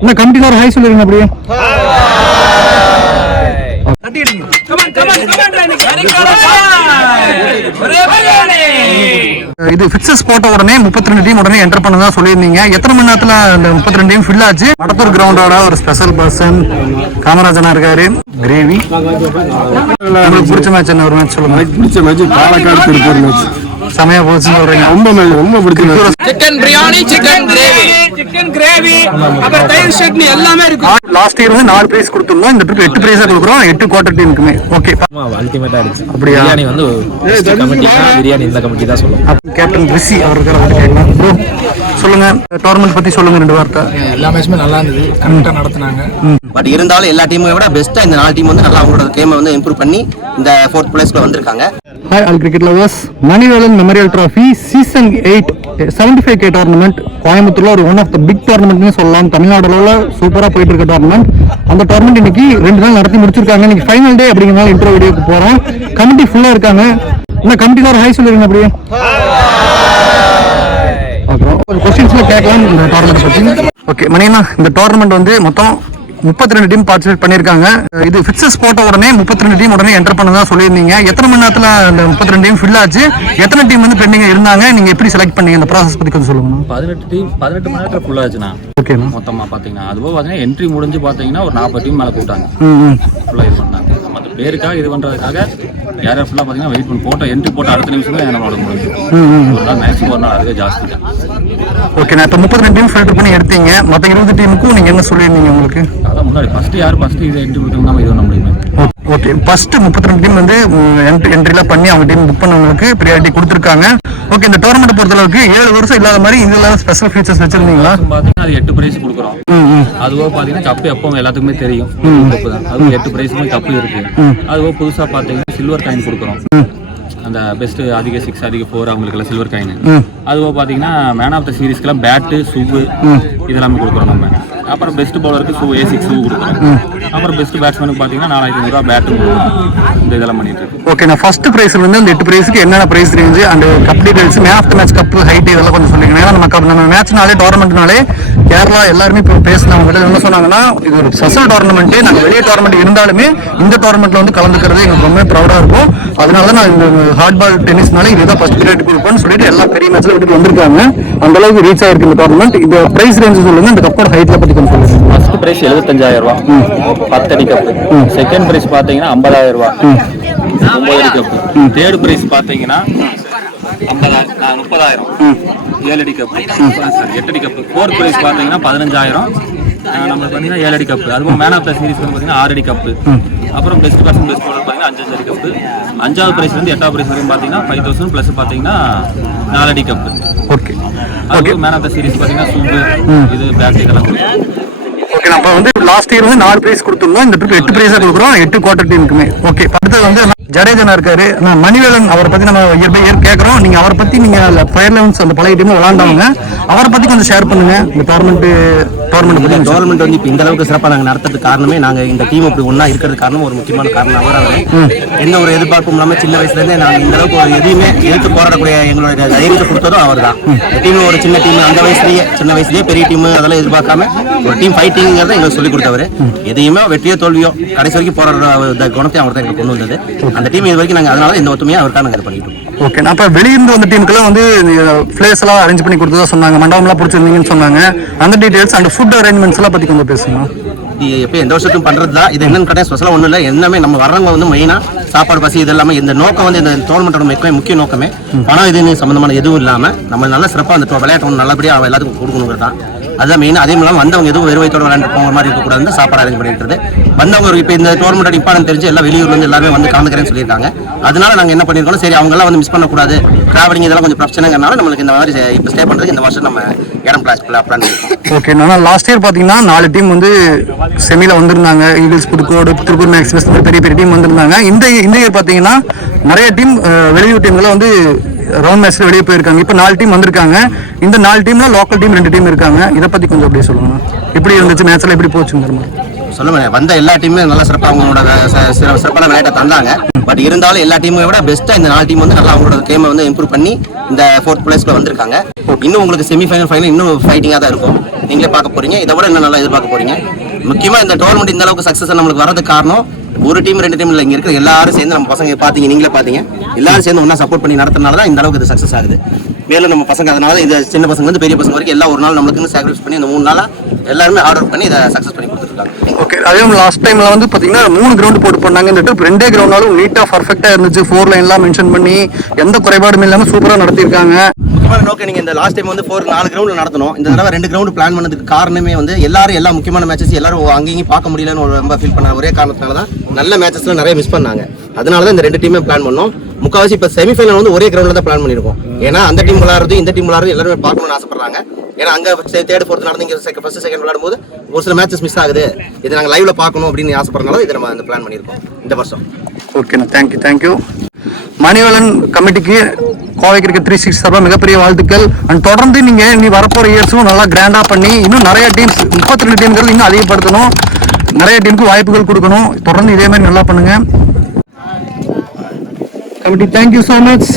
என்ன கமிட்டில ஒரு ஹாய் சொல்லுங்க அப்படியே. இது பிக்சர்ஸ் போட்ட உடனே 32 டீம் உடனே என்டர் பண்ணதா சொல்லியிருந்தீங்க. எத்தனை மணி நேரத்துல அந்த 32 டீம் ஃபில் ஆச்சு? மடத்தூர் கிரவுண்டோட ஒரு ஸ்பெஷல் பர்சன் காமராஜனா இருக்காரு. கிரேவி உங்களுக்கு பிடிச்ச மேட்ச் என்ன? ஒரு மேட்ச் சொல்லுங்க. பிடிச்ச மேட்ச் பாலக்காடு திருப்பூர் மேட்ச். சமயா போச்சு சொல்றீங்க. ரொம்ப பிடிச்சது. சிக்கன் பிரியாணி, சிக்கன் கிரேவி, அப்புறம் தயிர் சட்னி எல்லாமே இருக்கு. லாஸ்ட் இயர் வந்து 4 பிரைஸ் கொடுத்துருந்தோம். இந்த ட்ரிப் 8 பிரைஸா கொடுக்குறோம். 8 குவார்டர் டீமுக்குமே. ஓகே, அல்டிமேட்டா இருந்துச்சு. அப்படியா? பிரியாணி வந்து கமிட்டி தான், பிரியாணி இந்த கமிட்டி தான் சொல்லுவோம். கேப்டன் ரிஷி அவருக்கு கேட்கலாம். ப்ரோ சொல்லுங்க, டோர்னமெண்ட் பத்தி சொல்லுங்க 2 வார்த்தை. எல்லா மேட்சுமே நல்லா இருந்தது, கரெக்டா நடத்துனாங்க. பட் இருந்தாலும் எல்லா டீமை விட பெஸ்டா இந்த 4 டீம் வந்து நல்லா அவங்களோட கேமை வந்து இம்ப்ரூவ் பண்ணி இந்த 4th பிளேஸ்ல வந்திருக்காங்க. Hi all cricket lovers, Manivelan memorial trophy season 8 75K tournament கோயம்புத்தூர்ல ஒரு ஒன் ஆஃப் த பிக் டோர்னமெண்ட்னு சொல்லலாம். தமிழ்நாடு அளவில் சூப்பரா போயிட்டு இருக்க டோர்னமெண்ட். அந்த டோர்னமெண்ட் இன்னைக்கு 2 நாள் நடத்தி முடிச்சிருக்காங்க. இன்னைக்கு ஃபைனல் டே அப்படிங்கிறனால இன்ட்ரோ வீடியோக்கு போறோம். கமிட்டி ஃபுல்லா இருக்காங்க. இந்த கமிட்டில ஒரு ஹாய் சொல்லுங்க அப்படியே. அப்புறம் क्वेश्चंसல கேட்கலாம் இந்த டோர்னமெண்ட் பத்தி. ஓகே மணியண்ணா, இந்த டோர்னமெண்ட் வந்து மொத்தம் 32 டீம் பார்ட்டிசிபேட் பண்ணிருக்காங்க. இது பிக்சர்ஸ் போட்ட உடனே 32 டீம் உடனே என்டர் பண்ணதா சொல்லியிருந்தீங்க. எத்தனை மணி நேரத்துல அந்த 32 டீம் ஃபில் ஆச்சு? எத்தனை டீம் வந்து பெண்டிங் இருந்தாங்க? நீங்க எப்படி செலக்ட் பண்ணீங்க? இந்த ப்ராசஸ் பத்தி கொஞ்சம் சொல்லுங்க. 18 மணி நேரத்துல ஃபுல் ஆச்சுண்ணா. ஓகே, மொத்தமா பாத்தீங்கன்னா அதுபோக பாத்தீங்கன்னா என்ட்ரி முடிஞ்சு பாத்தீங்கன்னா ஒரு 40 டீம் மேல கூட்டாங்க. ஃபுல்லா இது பண்ணாங்க. மற்ற பேருக்காக இது பண்றதுக்காக யாரும் ஃபுல்லா பாத்தீங்கன்னா வெயிட் பண்ணி போட்ட என்ட்ரி போட்ட அடுத்த நிமிஷமே நம்மளோட முடிஞ்சு ஒரு நாள் மேக்ஸிமம் ஒரு நாள் அதுவே ஜாஸ்தி. ஓகே, நான் இப்போ 32 டீம் ஃபில்டர் பண்ணி எடுத்தீங்க. மற்ற 20 டீமுக்கும் நீங்க என்ன சொல்லியிருந்தீங்க? உங்களுக்கு அதான் முன்னாடி ஃபர்ஸ்ட் இது என்ட்ரி கொடுத்தோம்னா இது பண்ண முடியுமே. ஓகே, ஃபர்ஸ்ட் 32 டீம் வந்து என்ட்ரில பண்ணி அவங்க டீம் புக் பண்ணவங்களுக்கு ப்ரியாரிட்டி கொடுத்துருக்காங்க. ஓகே, இந்த டோர்னமெண்ட் பொறுத்தளவுக்கு 7 வருஷம் இல்லாத மாதிரி இதுல ஸ்பெஷல் ஃபீச்சர்ஸ் வச்சிருந்தீங்களா? பாத்தீங்கன்னா அது 8 பிரைஸ் கொடுக்குறோம். அதுவோ பாத்தீங்கன்னா கப்பு எப்போ எல்லாத்துக்குமே தெரியும். அது 8 பிரைஸுமே கப்பு இருக்கு. அதுவோ புதுசா பாத்தீங்கன்னா சில்வர் காயின் கொடுக்குறோம். அந்த பெஸ்ட் அதிக 6 அதிக 4 அவங்களுக்கு சில்வர் காயின். அதுவோ பாத்தீங்கன்னா மேன் ஆஃப் த சீரீஸ்க்குலாம் பேட்டு ஷூ இதெல்லாமே கொடுக்குறோம் நம்ம. அப்புறம் பெஸ்ட் பவுலருக்கு ஷூ A6 ஷூ கொடுக்குறோம். அப்புறம் பெஸ்ட் பேட்ஸ்மேனுக்கு பாத்தீங்கன்னா 4500 ரூபா பேட்டு இந்த இதெல்லாம் பண்ணிட்டு இருக்கோம். ஓகே, நான் ஃபர்ஸ்ட் பிரைஸ் வந்து அந்த 8 பிரைஸ்க்கு என்னென்ன price range and cup details, man of the match cup height இதெல்லாம் கொஞ்சம் சொல்லுங்க. ஏன்னா நம்ம மேட்ச்னாலே டோர்னமெண்ட்னாலே கேரளா எல்லாருமே இப்போ பேசினவங்க என்ன சொன்னாங்கன்னா, இது ஒரு ஸ்பெஷல் டோர்னமெண்ட். நாங்கள் வெளியே டோர்னமெண்ட் இருந்தாலுமே இந்த டோர்னமெண்ட்ல வந்து கலந்துக்கிறது எங்களுக்கு ரொம்ப ப்ரௌடா இருக்கும். அதனால தான் நான் இந்த ஹார்ட் பால் டென்னிஸ்னால இதுதான் ஃபர்ஸ்ட் பீரியட் கொடுப்பேன்னு சொல்லிட்டு எல்லா பெரிய மேட்ச்ல விட்டு வந்திருக்காங்க. அந்த அளவுக்கு ரீச் ஆயிருக்கு இந்த டோர்னமெண்ட். இந்த பிரைஸ் ரேஞ்சு சொல்லுங்க, இந்த கப்போட ஹைட்ல பத்தி கொஞ்சம் சொல்லுங்க. ஃபர்ஸ்ட் பிரைஸ் 75000 ரூபா 10 அடி கப். செகண்ட் பிரைஸ் பாத்தீங்கன்னா 50000 ரூபா 9 அடி கப். தேர்ட் பிரைஸ் பாத்தீங்கன்னா 30000 7 அடி கப். 8 அடி கப். ஃபோர்த் பிரைஸ் பாத்தீங்கன்னா 15000 நம்மளுக்கு பாத்தீங்கன்னா 7 அடி கப். அதுவும் மேன் ஆஃப் த சீரிஸ் பாத்தீங்கன்னா 6 அடி கப். அப்புறம் பெஸ்ட் பர்சன் பெஸ்ட் பவுலர் பாத்தீங்கன்னா 5 அடி கப். 5வது பிரைஸ் வந்து 8வது பிரைஸ் வரைக்கும் பாத்தீங்கன்னா 5000 பிளஸ் பாத்தீங்கன்னா 4 அடி cup. Okay, okay. Man of the series பாத்தீங்கன்னா சூப்பு இது பேட் இதெல்லாம் கொடுக்கும். ஓகே, நம்ம வந்து லாஸ்ட் இயர் வந்து 4 பிரைஸ் கொடுத்துருந்தோம். இந்த ட்ரிப் 8 பிரைஸா கொடுக்குறோம் 8 குவார்டர் டீமுக்குமே. ஓகே, அடுத்தது வந்து ஜடேஜனா இருக்காரு. மணிவேலன் அவரை பத்தி நம்ம இயர் பை இயர் கேட்கறோம். நீங்க அவரை பத்தி நீங்க ஃபயர் லெவன்ஸ் அந்த பழைய டீம்ல விளையாண்டவங்க, அவரை பத்தி கொஞ்சம் ஷேர் பண்ணுங்க. இந்த டோர்னமெண்ட் வந்து இப்போ இந்த அளவுக்கு சிறப்பாக நாங்கள் நடத்துறதுக்கு காரணமே நாங்கள் இந்த டீம் இப்படி ஒன்றா இருக்கிறது காரணம் ஒரு முக்கியமான காரணம். அவரால் எந்த ஒரு எதிர்பார்ப்பும் இல்லாமல் சின்ன வயசுலேருந்தே நாங்கள் இந்த அளவுக்கு ஒரு எதையுமே எடுத்து போராடக்கூடிய எங்களோட தைரியத்தை கொடுத்ததும் அவர் தான். இந்த டீம் ஒரு சின்ன டீம், அந்த வயசுலேயே சின்ன வயசுலேயே பெரிய டீம் அதெல்லாம் எதிர்பார்க்காம ஒரு டீம் ஃபைட்டிங்கிறத எங்களுக்கு சொல்லிக் கொடுத்தவர். எதையுமே வெற்றியோ தோல்வியோ கடைசி வரைக்கும் போராடுற குணத்தை அவர் தான் எங்களுக்கு கொண்டு வந்தது. அந்த டீம் இது வரைக்கும் நாங்கள் அதனால இந்த ஒத்துமையாக அவருக்காக நாங்கள் இது பண்ணிட்டு இருக்கோம். ஓகே, அப்போ வெளியிருந்து வந்த டீமுக்குலாம் வந்து பிளேஸ் எல்லாம் அரேஞ்ச் பண்ணி கொடுத்ததா சொன்னாங்க, மண்டபம்லாம் பிடிச்சிருந்தீங்கன்னு சொன்னாங்க. அந்த டீடைல்ஸ் அண்ட் ஃபுட் அரேஞ்ச்மெண்ட்ஸ் எல்லாம் பத்தி கொஞ்சம் பேசுங்க. எப்போ எந்த வருஷத்துக்கும் பண்றது தான் இது. என்னன்னு கேட்டால் ஸ்பெஷலாக ஒன்றும் இல்லை. எல்லாமே நம்ம வர்றவங்க வந்து மெயினாக சாப்பாடு பசி இது எல்லாமே இந்த நோக்கம் வந்து இந்த டோர்னமெண்ட்டோட முக்கிய நோக்கமே பணம் இதுன்னு சம்மந்தமான எதுவும் இல்லாமல் நம்ம நல்ல சிறப்பாக அந்த விளையாட்டு நல்லபடியாக எல்லாத்துக்கும் கொடுக்கணுங்கிறது தான். அதுதான் மெயின். அதே இல்லாமல் வந்தவங்க எதுவும் வெறுவைத்தோட விளையாண்டு போகிற மாதிரி இருக்கக்கூடாது சாப்பாடு அரேஞ்ச் பண்ணிட்டு வந்தவங்க இப்போ இந்த டோர்னமெண்ட் இம்பார்ட்டன் தெரிஞ்சு எல்லாம் வெளியூர்லேருந்து எல்லாருமே வந்து கலந்துக்கிறேன்னு சொல்லியிருக்காங்க. அதனால நாங்கள் என்ன பண்ணியிருக்கோம், சரி அவங்கெல்லாம் வந்து மிஸ் பண்ணக்கூடாது, டிராவலிங் இதெல்லாம் கொஞ்சம் பிரச்சனைங்கிறனால நம்மளுக்கு இந்த மாதிரி இப்போ ஸ்டே பண்ணுறதுக்கு இந்த வருஷம் நம்ம இடம் பிளான் பண்ணியிருக்கோம். ஓகே, நான் லாஸ்ட் இயர் பார்த்தீங்கன்னா 4 டீம் வந்து செமியில் வந்திருந்தாங்க. ஈகிள்ஸ், புதுக்கோடு, திருப்பூர் மேக்ஸிமஸ் பெரிய பெரிய டீம் வந்திருந்தாங்க. இந்த இயர் பார்த்தீங்கன்னா நிறைய டீம் வெளியூர் டீம்லாம் வந்து ரவுண்ட் மேட்ச்ல வெளியே போயிருக்காங்க. இப்போ 4 டீம் வந்திருக்காங்க. இந்த 4 டீம்ல லோக்கல் டீம் 2 டீம் இருக்காங்க. இதை பத்தி கொஞ்சம் அப்படியே சொல்லுங்க. எப்படி இருந்துச்சு மேட்ச்ல, எப்படி போச்சுங்கிற மாதிரி? சொல்ல வந்த எல்லா டீமுமே நல்ல சிறப்பாக அவங்களோட சிறப்பான விளையாட்டை தந்தாங்க. பட் இருந்தாலும் எல்லா டீமை விட பெஸ்ட்டாக இந்த 4 டீம் வந்து நல்லா அவங்களோட கேமை வந்து இம்ப்ரூவ் பண்ணி இந்த 4th பிளேஸ்ல வந்திருக்காங்க. இன்னும் உங்களுக்கு செமிஃபைனல் ஃபைனல் இன்னும் ஃபைட்டிங்காக தான் இருக்கும். நீங்களே பார்க்க போறீங்க. இதை விட இன்னும் நல்லா எதிர்பார்க்க போறீங்க. முக்கியமாக இந்த டோர்னமெண்ட் இந்த அளவுக்கு சக்ஸஸ் நம்மளுக்கு வரதுக்கு காரணம் ஒரு டீம் 2 டீம் இல்லை, இங்கே இருக்கிற எல்லாரும் சேர்ந்து நம்ம பசங்க பார்த்தீங்க, நீங்களே பார்த்தீங்க, எல்லாரும் சேர்ந்து ஒன்றா சப்போர்ட் பண்ணி நடத்துறதுனால தான் இந்த அளவுக்கு இது சக்ஸஸ் ஆகுது. மேலும் நம்ம பசங்க அதனால இந்த சின்ன பசங்க வந்து பெரிய பசங்க வரைக்கும் எல்லாம் ஒரு நாள் நம்மளுக்கு சாக்ரிஃபைஸ் பண்ணி இந்த 3 நாளா எல்லாருமே ஆர்டர் பண்ணி இதை சக்ஸஸ் பண்ணி கொடுத்துருக்காங்க. ஓகே, அதே லாஸ்ட் டைம்ல வந்து பாத்தீங்கன்னா 3 கிரவுண்ட் போட்டு பண்ணாங்க. இந்த ட்ரிப் 2 கிரவுண்டாலும் நீட்டா பர்ஃபெக்டா இருந்துச்சு. 4 லைன்லாம் மென்ஷன் பண்ணி எந்த குறைபாடும் இல்லாம சூப்பரா நடத்திருக்காங்க. முக்கியமான நோக்கம் நீங்க இந்த லாஸ்ட் டைம் வந்து 4 கிரவுண்ட்ல நடத்தணும். இந்த தடவை 2 கிரவுண்ட் பிளான் பண்ணதுக்கு காரணமே வந்து எல்லாரும் எல்லா முக்கியமான மேட்சஸ் எல்லாரும் அங்கேயும் பார்க்க முடியலன்னு ரொம்ப ஃபீல் பண்ண ஒரே காரணத்தினால தான் நல்ல மேட்சஸ்ல நிறைய மிஸ் பண்ணாங்க. அதனால தான் இந்த 2 டீமே பிளான் பண்ணோம். முக்காவாசி இப்போ செமிஃபைனல் வந்து ஒரே கிரவுண்ட்ல தான் பிளான் பண்ணிருக்கோம். ஏன்னா அந்த டீம் விளையாடுறது இந்த டீம் விளையாடுறது எல்லாருமே பார்க்கணும்னு ஆசைப்படுறாங்க. ஏன்னா அங்க 3rd 4th நடந்து ஃபர்ஸ்ட் செகண்ட் விளையாடும்போது ஒரு சில மேட்சஸ் மிஸ் ஆகுது. இதை நாங்கள் லைவ்ல பார்க்கணும் அப்படின்னு ஆசைப்படுறதுனால இதை நம்ம பிளான் பண்ணியிருக்கோம் இந்த வருஷம். ஓகேண்ணா, தேங்க்யூ. மணிவளன் கமிட்டிக்கு கோவை கிரிக்கெட் 360 சார்பாக மிகப்பெரிய வாழ்த்துக்கள். அண்ட் தொடர்ந்து நீ வரப்போற இயர்ஸும் நல்லா கிராண்டா பண்ணி இன்னும் நிறைய டீம்ஸ் 32 டீம்ங்கிறது இன்னும் அதிகப்படுத்தணும். நிறைய டீமுக்கு வாய்ப்புகள் கொடுக்கணும். தொடர்ந்து இதே மாதிரி நல்லா பண்ணுங்க committee. Thank you so much.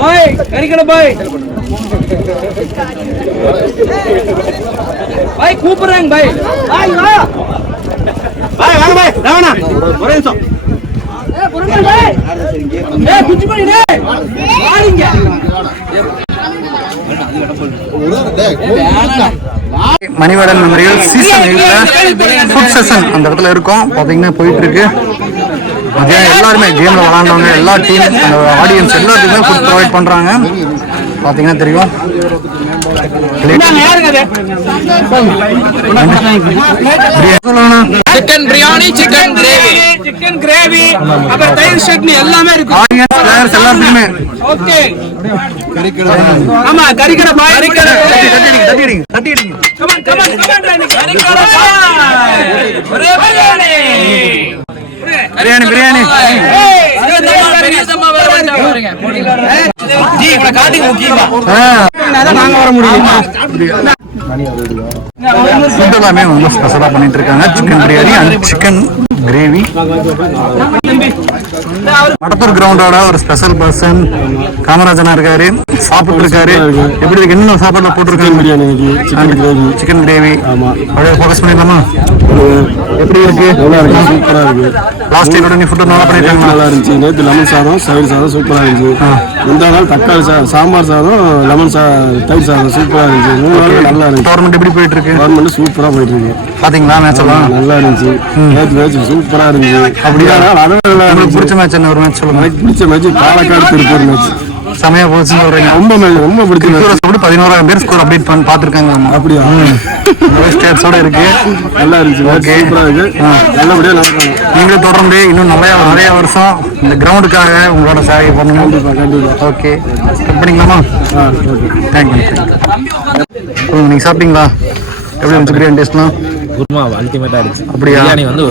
Bye கரிக்கட பாய் பாய் கூப்பிடுறாங்க பாய் பாய் வா பாய் வாங்க பாய் ராவணா ஒரே நிமிஷம் பொறுமை பாய் குச்சி பண்ணி டேய் வாங்க மணிவளன் மெமரியல் சீசன் 8 ஃபுட் செஷன் அந்த இடத்துல இருக்கும். பாத்தீங்கன்னா போயிட்டு இருக்கு. எல்லாருமே கேம்ல விளாண்டவங்க எல்லா டீம் ஆடியன்ஸ் எல்லாத்துக்குமே ஃபுட் ப்ரொவைட் பண்றாங்க. பாத்தீங்கன்னா தெரியும். சிக்கன் பிரியாணி, சிக்கன் கிரேவி, அப்புறம் தயிர் சட்னி எல்லாமே இருக்கு. ஆடியன்ஸ் பிளேயர்ஸ் எல்லாத்துக்குமே ஓகே. ஆமா கரிக்கட பாய் தட்டி அடிங்க. கமான் கரிக்கட பாய் ஒரே பிரியாணி பெரிய தம்மா வர பாருங்க ஜி இவனை காட்டி முக்கியமா நாங்க வர முடியும். ஃபுட் எல்லாமே ரொம்ப ஸ்பெஷலா பண்ணிட்டு இருக்காங்க. Chicken biryani and chicken gravy. Madathur கிரவுண்டோட ஒரு ஸ்பெஷல் பர்சன் காமராஜனா இருக்காரு, சாப்பிட்டு இருக்காரு. எப்படி இருக்கு? என்ன சாப்பாடுல போட்டுருக்காங்க? Biryani, chicken gravy. அப்படியே ஃபோக்கஸ் பண்ணிடலாமா? எப்படி இருக்கு? நல்லா இருக்கு, சூப்பரா இருக்கு. லாஸ்ட் டைமோட நீ ஃபுட் நல்லா பண்ணிட்டாங்க. நல்லா இருந்துச்சு. நேற்று லெமன் சாதம், தயிர் சாதம் சூப்பரா இருந்துச்சு. முந்தா நாள் தக்காளி சாதம், சாம்பார் சாதம், லெமன் தயிர் சாதம் சூப்பரா இருந்துச்சு. 3 நாள் நல்லா இருந்துச்சு. டோர்னமெண்ட் எப்படி போயிட்டு இருக்கு? கவர்மெண்ட் சூப்பரா போயிட்டு இருக்கு. பாத்தீங்களா மேட்ச் எல்லாம்? நல்லா இருந்துச்சு. நேற்று சூப்பரா இருந்துச்சு. அப்படியா? உங்களுக்கு பிடிச்ச மேட்ச் என்ன? ஒரு மேட்ச் சொல்லுங்க. எனக்கு பிடிச்ச மேட்ச் பாலக்காடு திருப்பூர் மேட்ச். செமையா போச்சுன்னு சொல்றீங்க. ரொம்ப பிடிச்ச மேட்ச். 11,000 பேர் ஸ்கோர் அப்டேட் பாத்துருக்காங்க. அப்படியா? ஸ்டேட்ஸோட இருக்கு. நல்லா இருந்துச்சு. ஓகே, சூப்பரா இருக்கு. நல்லபடியா நடக்கணும். நீங்களும் தொடர்ந்து இன்னும் நிறைய வருஷம் இந்த கிரவுண்டுக்காக உங்களோட சேவை பண்ணணும். கண்டிப்பா. ஓகே, கட் பண்ணிக்கலாமா? தேங்க்யூ. நீங்க சாப்பிட்டீங்களா? எப்படி இருந்துச்சு பிரியாணி டேஸ்ட்லாம்? குருமா அல்டிமேட்டா இருந்துச்சு. அப்படியா? பிரியாணி வந்து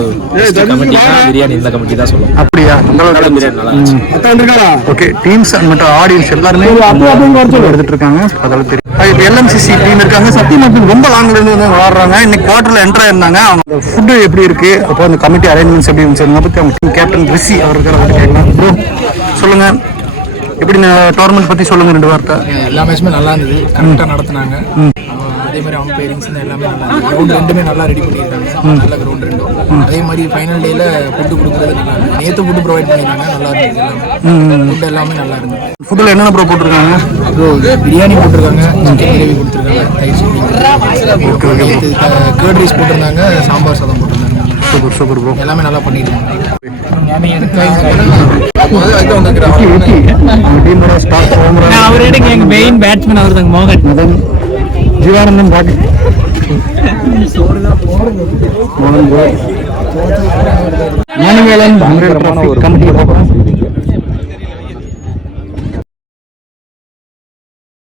கமிட்டினா பிரியாணி இந்த கமிட்டி தான் சொல்லுவோம். அப்படியா? பிரியாணி நல்லா இருந்துச்சு. ஓகே, டீம்ஸ் மற்ற ஆடியன்ஸ் எல்லாருமே எடுத்துட்டு இருக்காங்க. அதோட தெரியும். இப்போ எல்எம்சிசி டீம் இருக்காங்க. சத்தியமூர்த்தி ரொம்ப லாங்ல இருந்து வந்து விளாடுறாங்க. இன்னைக்கு குவார்டர்ல என்ட்ரா இருந்தாங்க. அவங்க ஃபுட்டு எப்படி இருக்கு, அப்போ அந்த கமிட்டி அரேஞ்ச்மெண்ட்ஸ் எப்படி இருந்துச்சு அதை பத்தி அவங்க டீம் கேப்டன் ரிஷி அவர்கள் கேட்கலாம். ப்ரோ சொல்லுங்க, எப்படி டோர்னமெண்ட் பத்தி சொல்லுங்க 2 வார்த்தை. எல்லா மேட்சுமே நல்லா இருந்தது, கரெக்டாக நடத்தினாங்க. அதே மாதிரி அம்பையரிங்ஸ் எல்லாமே நல்லா இருந்தது. கிரவுண்ட் 2மே நல்லா ரெடி பண்ணியிருக்காங்க. நல்ல கிரவுண்ட் 2. அதே மாதிரி ஃபைனல் டேல ஃபுட்டு கொடுக்குறது நல்லா இருந்தது. நேற்று ஃபுட்டு ப்ரொவைட் பண்ணியிருக்காங்க, நல்லா இருந்துச்சு. எல்லாமே ஃபுட் எல்லாமே நல்லா இருந்தது. ஃபுட்டில் என்னென்ன ப்ரோ போட்டிருக்காங்க? பிரியாணி போட்டிருக்காங்க, சிக்கன் கிரேவி கொடுத்துருக்காங்க, கர்ட் ரைஸ் போட்டிருந்தாங்க, சாம்பார் சாதம் போட்டிருந்தாங்க. Super bro. எல்லாமே நல்லா பண்ணியிருக்காங்க. எங்க மெயின் பேட்ஸ்மேன் அவர் தாங்க மோகன் ஜீவானந்தம் பாட்டி மணிவேலன் கமிட்டி